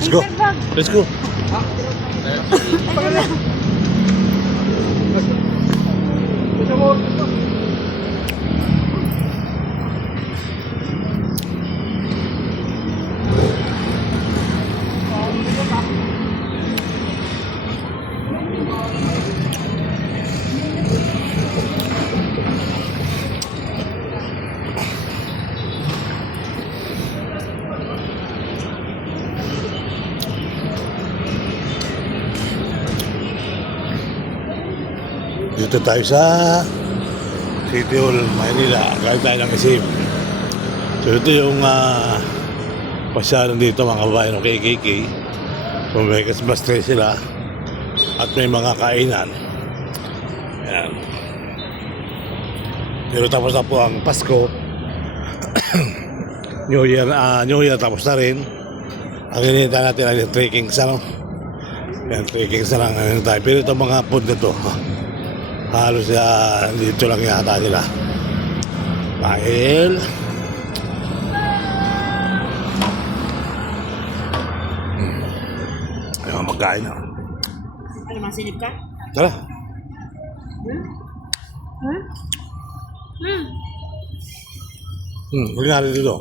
Let's go. Let's go. Dito tayo sa City Hall, Manila. Kahit tayo ng isim. So ito yung pasyalan dito mga kabayan ng KKK. Kung may kasbastay sila at may mga kainan. Ayan. Pero tapos na po ang Pasko. New Year tapos na rin. Ang hinihintay natin ay trekking sa Ayan, trekking sa lang tayo. Pero itong mga food na to halos dito lang yata nila dahil ayaw magkain na. Ano, masilip ka? Tara. Huli natin dito.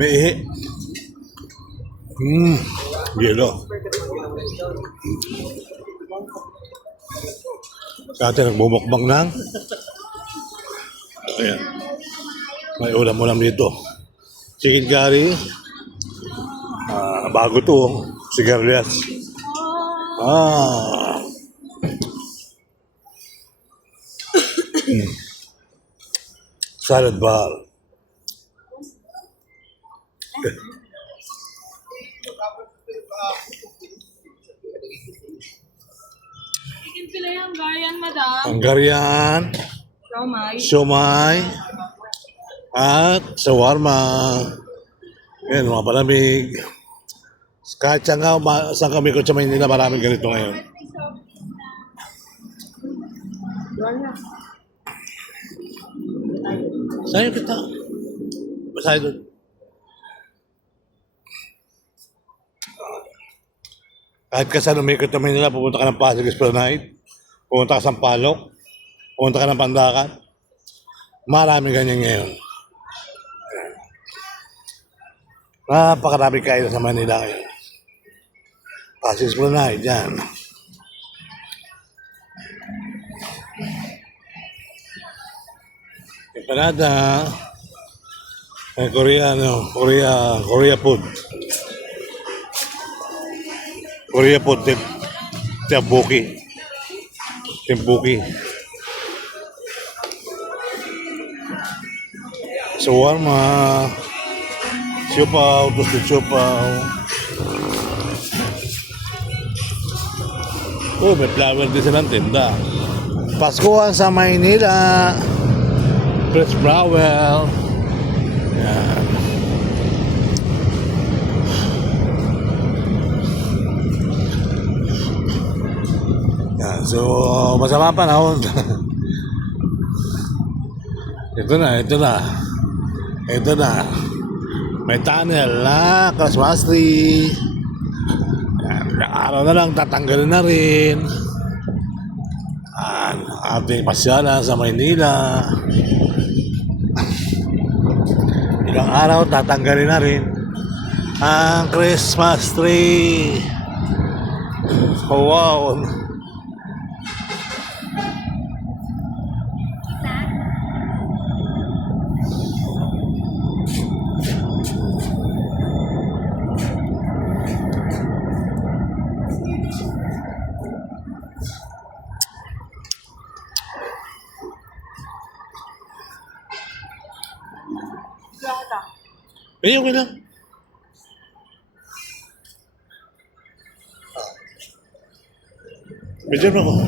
May ihi. Yelo. Sa atin nagbumukbang ng ayan. May ulam-ulam dito. Chicken curry. Bago to. Sigarilyas. Salad bar. Chicken pila yan, Garian, madam. Hungarian. Siomay. At shawarma. Yan, mga palamig. Kahit saan kami ko sa Maynila, maraming ganito ngayon. Sa'yo kita. Basahin doon. Kahit ka saan umikot sa Maynila, pupunta ka ng Pasig Esplanade, pupunta ka sa Sampaloc, pupunta ka ng Pandakan. Maraming ganyan ngayon. Napakaraming kain sa Manila ngayon. Pasig Esplanade, yan. Empanada, Korea food. Korea food, tembuki. Shawarma, siopaw, toasted siopaw. Oh, may flower din silang tinda. Paskuhan sa Maynila. Fresh flower. Yan. Yan. So, masama pa na. Ito na. May tunnel na Christmas tree. Yan. Ilang araw na lang, tatanggalin na rin. Ating pasyalan sa Maynila. Ilang araw, tatanggalin na rin ang Christmas tree. Oh, wow. Okay lang. Medyo ako.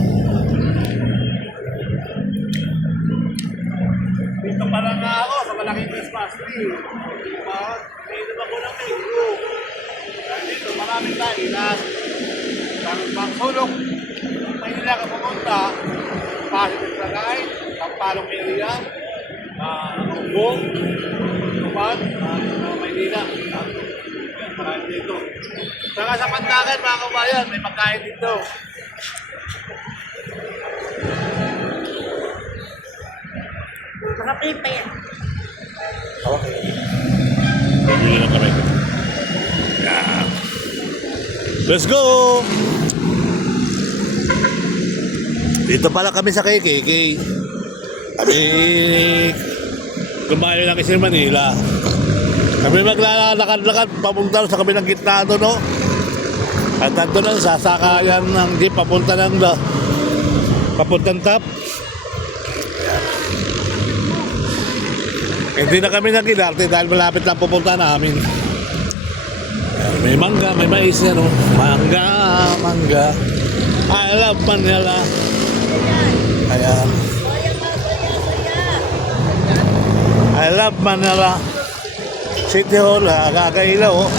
Dito pa lang ako sa malaking Christmas tree. Dito ako ng Minggo. Dito maraming kainan. Pangsulok. Maynila ka pumunta. Pasig Esplanade, Sampaloc area, Umbong, Tupan, Maynila. Pagkain dito. Saka sa Pandagan, mga kabayan, may pagkain dito. Naka-prepare. Okay. Bumili na kami. Yeah. Let's go! Dito pala kami sa KKK. Kami lumayo lang kasi Manila. Kami maglalakad-lakad papunta sa kabilang gitna doon, no? At nandun ang sasakayan ng jeep papunta ng papuntang top. Hindi na kami nag-inarte dahil malapit lang pupunta namin. Ayan, may mangga, may mais yan, no? Mangga, mangga. I love Manila. Ayan. I love Manila. City Hall, kakailaw, oh.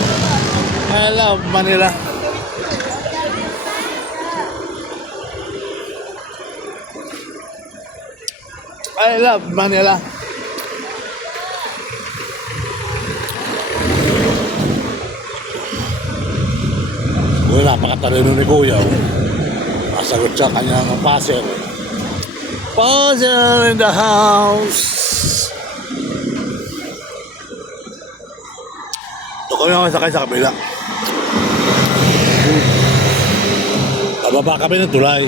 I love Manila. I love Manila. Napakatalino ni Kuya. Masagot siya kanyang puzzle. Puzzle in the house. Ito kami sakay sa kabila. Pababa kami ng tulay.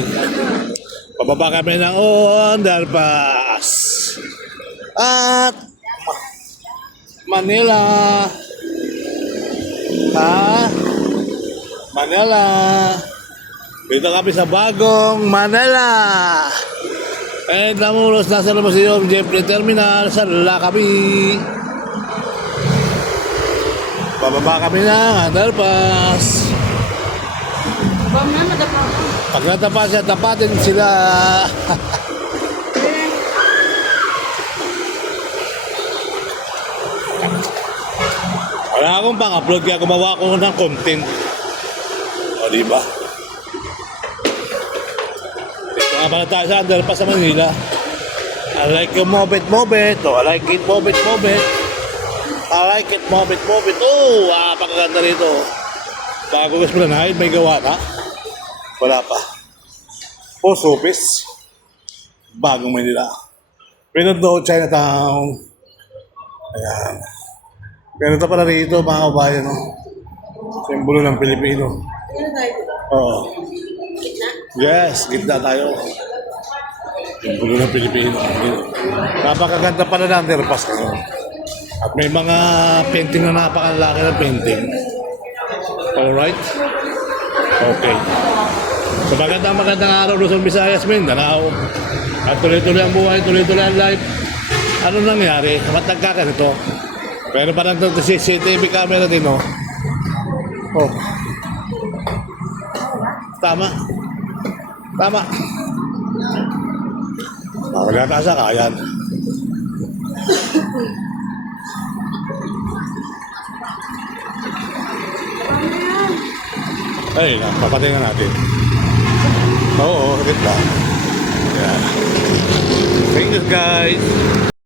Pababa kami ng underpass. At Manila. Manila. Dito kami sa bagong Manila. And namulos na sa Museum Jeffrey Terminal sa Lakabi. Bababa kami ng underpass. Bang na, madapa ko. Pag natapa siya, tapatin sila. Wala akong pang-upload kaya gumawa ko ng content. O, diba? Ito nga pala tayo sa underpass sa Manila. I like you, move it. Oh, I like it, move it. I like it, move it. Oh, pakaganda rito. Bago gusto mo na nahid, may gawa ka? Wala pa. Post office. Bagong Manila. Pinunod Chinatown. Ayan. Ganito pala rito, mga kabayan, no? Simbolo ng Pilipino. Oo. Yes, gitna tayo. Simbolo ng Pilipino. Napakaganda pala ng underpass ngayon. At may mga painting na napakalaki ng painting. Alright? Okay. So magandang araw, Luzon, Visayas, Mindanao. At tuloy-tuloy ang buhay, tuloy-tuloy ang life. Ano nangyari? Ba't nagkakanito? Pero parang ito CCTV camera din, oh. Oh. Tama. Wala sa kayan. Ay, papatingan natin. Oo, higit lang. Yeah. Thank you, guys.